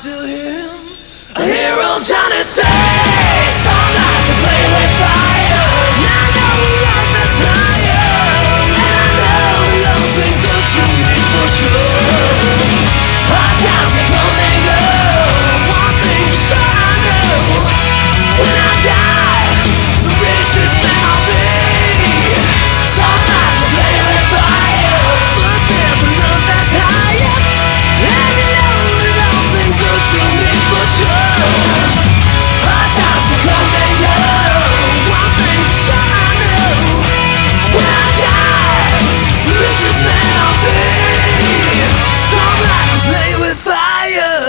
to him. Hero Johnny says, some like to play with fire. And I know love is higher. And I know love's been good to me for sure. Hard times they come and go. One thing for sure I know. When I die, the richest man I'll be. Some like to play with fire. But there's a love that's higher. And you know love's been good to me for sure. Hard times will come and go. One thing for sure I know. When I die, the richest man I'll be. Some like to play with fire.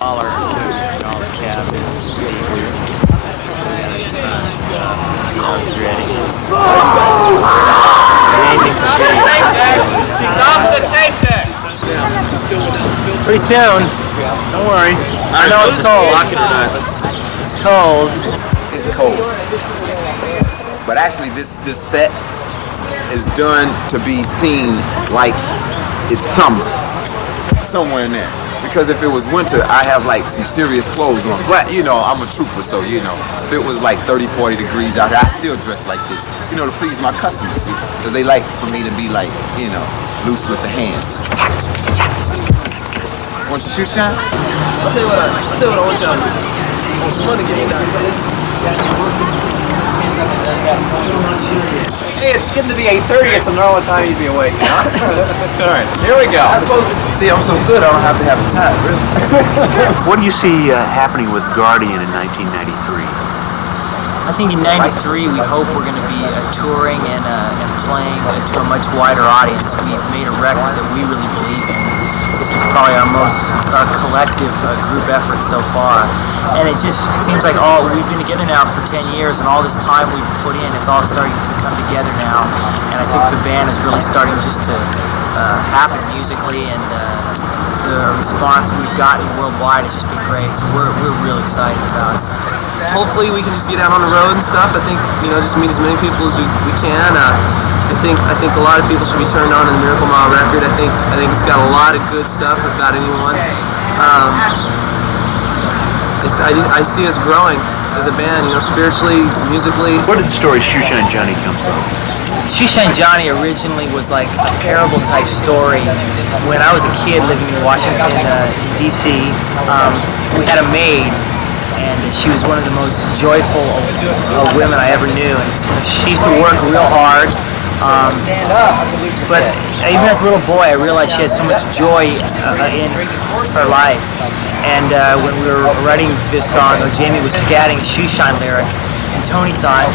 All the cabinets, speakers, ready. Stop the tape deck! Pretty soon. Don't worry. I know it's cold. It's cold. It's cold. But actually this set is done to be seen like it's summer. Somewhere in there. Because if it was winter, I have like some serious clothes on. But you know, I'm a trooper, so you know, if it was like 30, 40 degrees out here, I still dress like this. You know, to please my customers, see? Because they like for me to be like, you know, loose with the hands. Want your shoe shine? I'll tell you what I want y'all to do. I want some money to get done. Hey, it's getting to be 8:30. It's a normal time you'd be awake, you know? All right, here we go. I suppose, see, I'm so good, I don't have to have a time, really. What do you see happening with Guardian in 1993? I think in '93 we hope we're going to be touring and playing to a much wider audience. We've made a record that we really believe in. This is probably our collective group effort so far. And it just seems like we've been together now for 10 years, and all this time we've put in, it's all starting to come together now. And I think the band is really starting just to happen musically, and the response we've gotten worldwide has just been great. So we're really excited about it. Hopefully we can just get out on the road and stuff. I think, you know, just meet as many people as we can. I think a lot of people should be turned on to the Miracle Mile record. I think it's got a lot of good stuff about anyone. I see us growing as a band, you know, spiritually, musically. Where did the story Shoeshine Johnny come from? Shoeshine Johnny originally was like a parable type story. When I was a kid living in Washington, D.C., we had a maid, and she was one of the most joyful women I ever knew. And she used to work real hard. But even as a little boy, I realized she had so much joy in her life. And when we were writing this song, Jamie was scatting a shoeshine lyric, and Tony thought,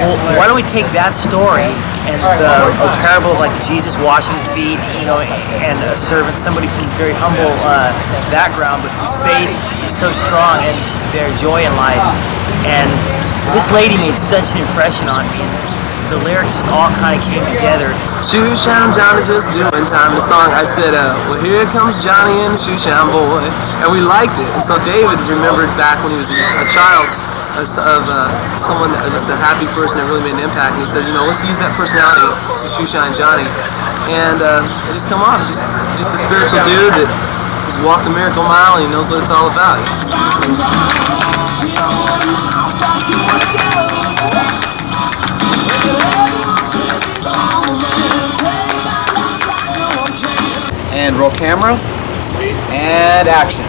well, why don't we take that story and a parable of like Jesus washing feet, you know, and a servant, somebody from a very humble background, but whose faith is so strong and their joy in life. And this lady made such an impression on me. The lyrics just all kind of came together. Shoeshine Johnny just doing time. The song, I said, well, here comes Johnny and the Shoeshine Boy. And we liked it. And so David remembered back when he was a child of someone, just a happy person that really made an impact. And he said, you know, let's use that personality to Shoeshine Johnny. And it just come off, just a spiritual dude that has walked the Miracle Mile and he knows what it's all about. And roll camera. Speed. And action.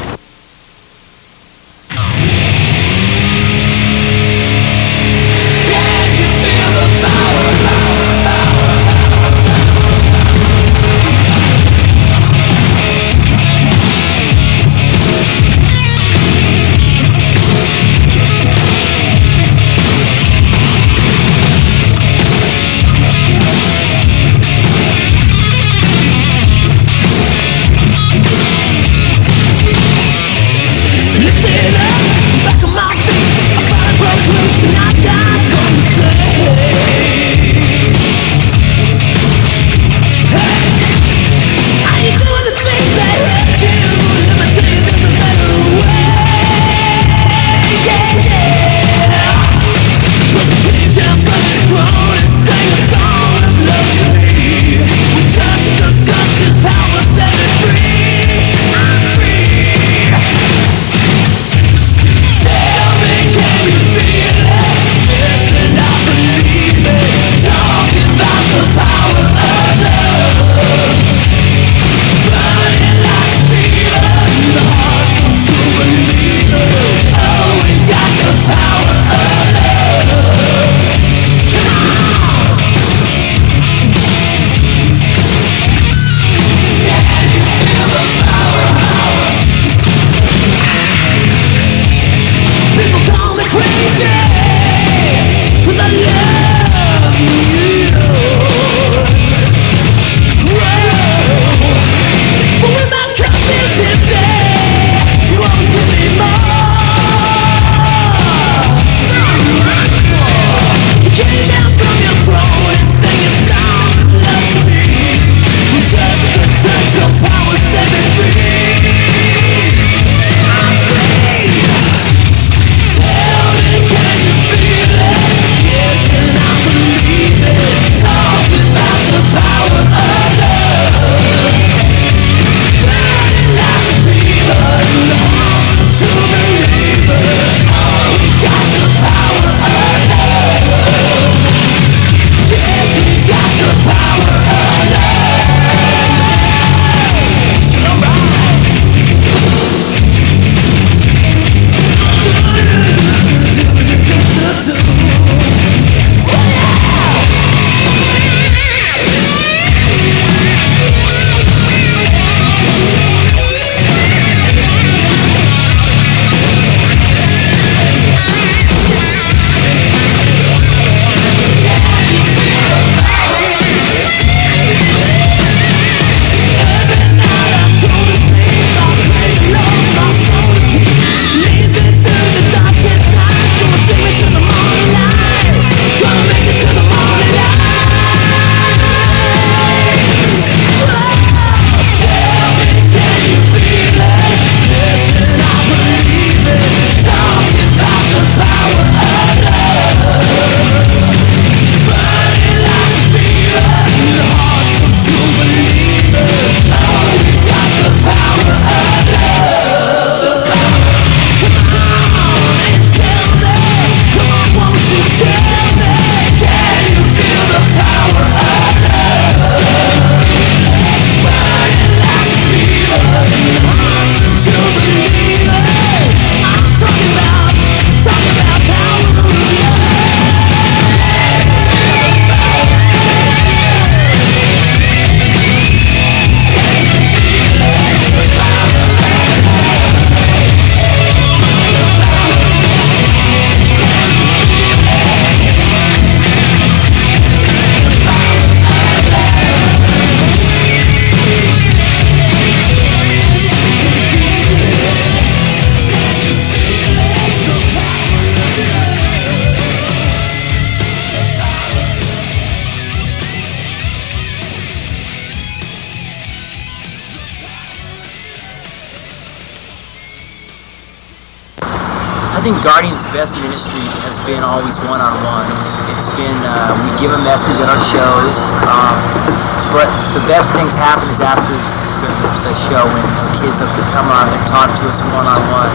think Guardian's best ministry has been always one-on-one. It's been, we give a message at our shows, but the best things happen is after the show when kids have come up and talk to us one-on-one,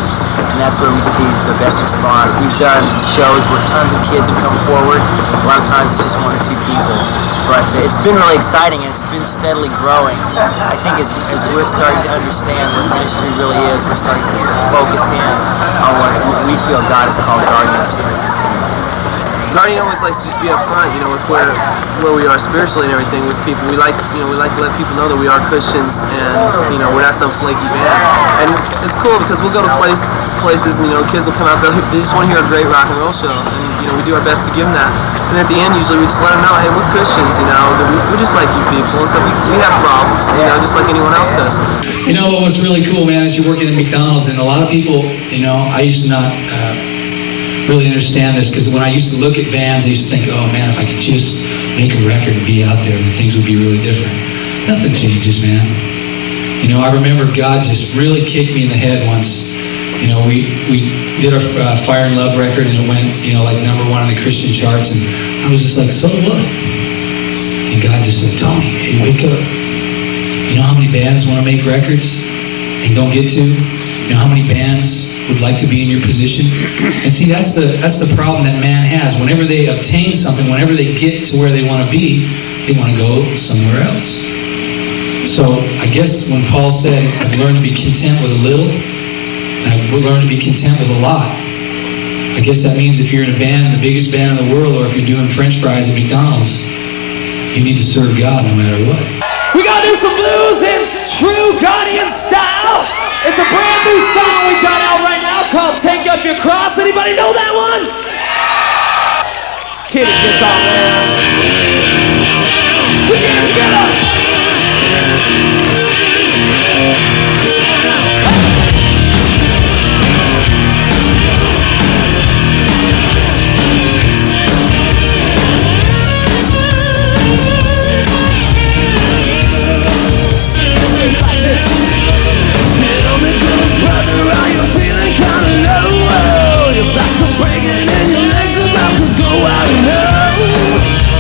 and that's where we see the best response. We've done shows where tons of kids have come forward. A lot of times it's just one or two people, but it's been really exciting and it's been steadily growing. I think as we're starting to understand what ministry really is, we're starting to focus in on what we feel God has called Guardian to. Guardian always likes to just be up front, you know, with where we are spiritually and everything with people. We like to let people know that we are Christians and, you know, we're not some flaky band. And it's cool because we'll go to places and, you know, kids will come out there, they just want to hear a great rock and roll show. And, you know, we do our best to give them that. And at the end, usually we just let them know, hey, we're Christians, you know, that we're just like you people. And so we have problems, you know, just like anyone else does. You know, what's really cool, man, is you're working at McDonald's and a lot of people, you know, I used to not really understand this because when I used to look at bands, I used to think, oh man, if I could just make a record and be out there, then things would be really different. Nothing changes, man. You know, I remember God just really kicked me in the head once. You know, we did our Fire and Love record and it went, you know, like #1 on the Christian charts, and I was just like, so what? And God just said, Tony, hey, wake up. You know how many bands want to make records and don't get to? You know how many bands would like to be in your position? And see, that's the problem that man has. Whenever they obtain something, whenever they get to where they want to be, they want to go somewhere else. So I guess when Paul said, I've learned to be content with a little, and I've learned to be content with a lot, I guess that means if you're in a band, the biggest band in the world, or if you're doing French fries at McDonald's, you need to serve God no matter what. We gotta do some blues in true Guardian style. It's a brand new song we got out right now called Take Up Your Cross. Anybody know that one? Hit it, guitar man. Put your hands together. Your back's breaking and your legs about to go out now.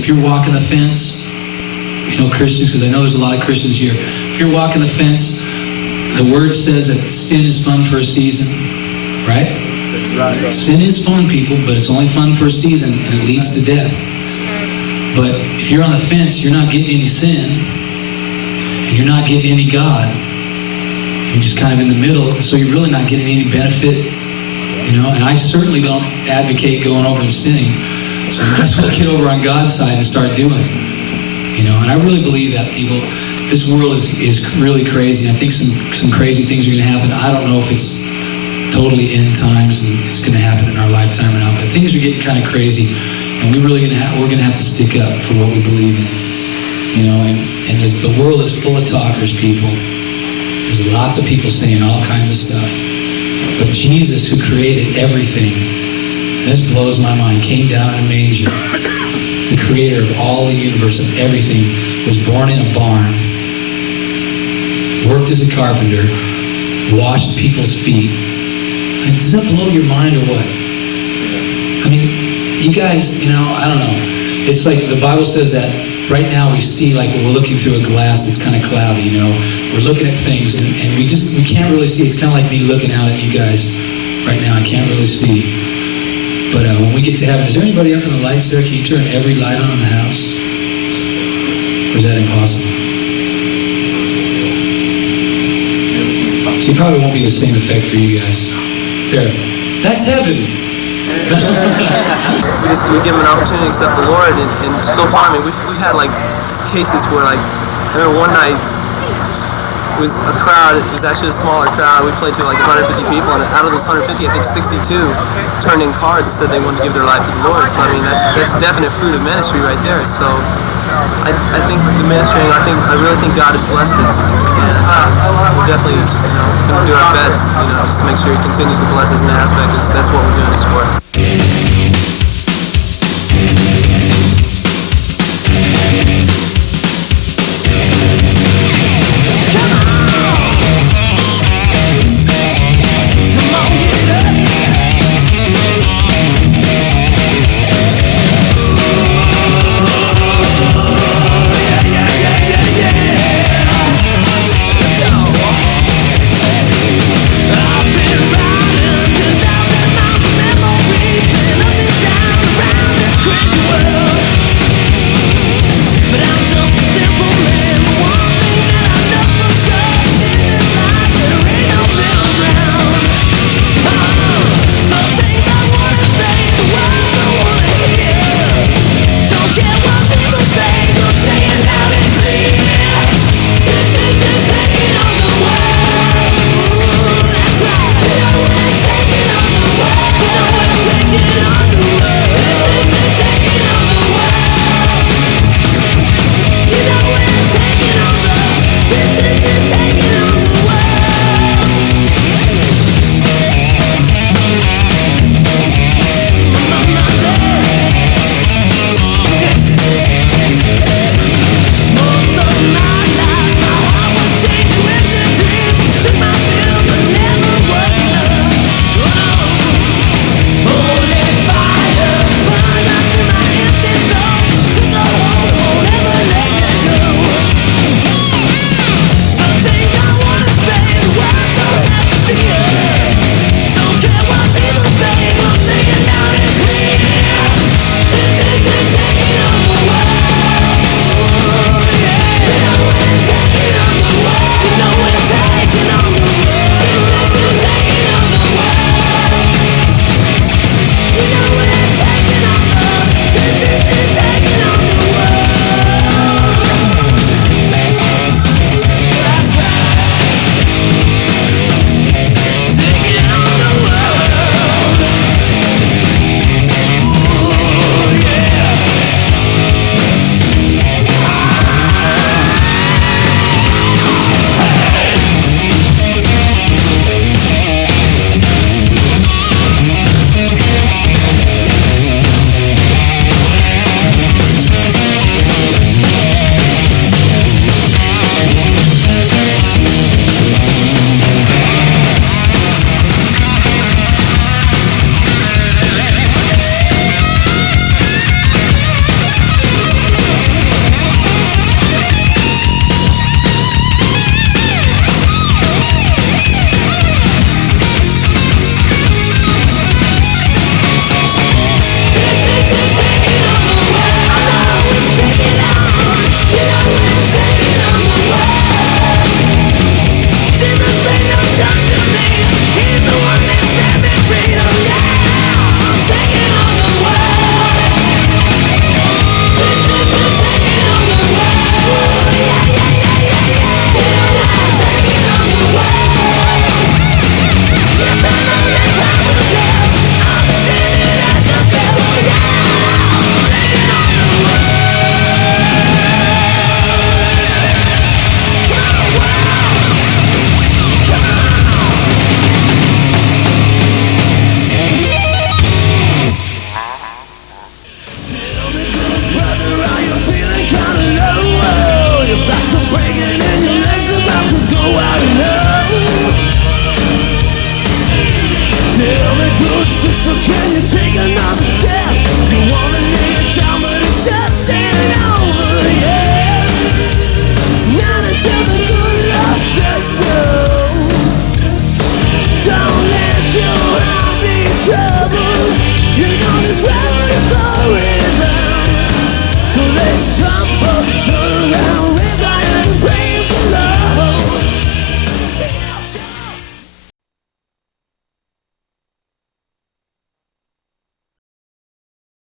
if you're walking the fence, you know, Christians, because I know there's a lot of Christians here, if you're walking the fence, the word says that sin is fun for a season, right? That's right. Sin is fun, people, but it's only fun for a season, and it leads to death. But if you're on the fence, you're not getting any sin, and you're not getting any God. You're just kind of in the middle, so you're really not getting any benefit, you know? And I certainly don't advocate going over and sinning, so you might as well get over on God's side and start doing it, you know? And I really believe that, people. This world is really crazy. I think some crazy things are going to happen. I don't know if it's totally end times and it's going to happen in our lifetime or not, but things are getting kind of crazy, and we're going to have to stick up for what we believe in, you know. And the world is full of talkers, people. There's lots of people saying all kinds of stuff, but Jesus, who created everything, this blows my mind, came down in a manger. The creator of all the universe, of everything, was born in a barn, worked as a carpenter, washed people's feet. Like, does that blow your mind or what? I mean, you guys, you know, I don't know. It's like the Bible says that right now we see like we're looking through a glass that's kind of cloudy, you know. We're looking at things and we can't really see. It's kind of like me looking out at you guys right now. I can't really see. But when we get to heaven, is there anybody up in the lights there? Can you turn every light on in the house? Or is that impossible? So it probably won't be the same effect for you guys. There. That's heaven. we give them an opportunity to accept the Lord, and so far, I mean, we've had like cases where, like, I remember one night it was a crowd. It was actually a smaller crowd. We played to like 150 people, and out of those 150, I think 62 turned in cards and said they wanted to give their life to the Lord. So I mean, that's definite fruit of ministry right there. So I think the ministry, I really think God has blessed us, and we're definitely, you know, going to do our best, you know, just to make sure He continues to bless us in that aspect, because that's what we're doing this for.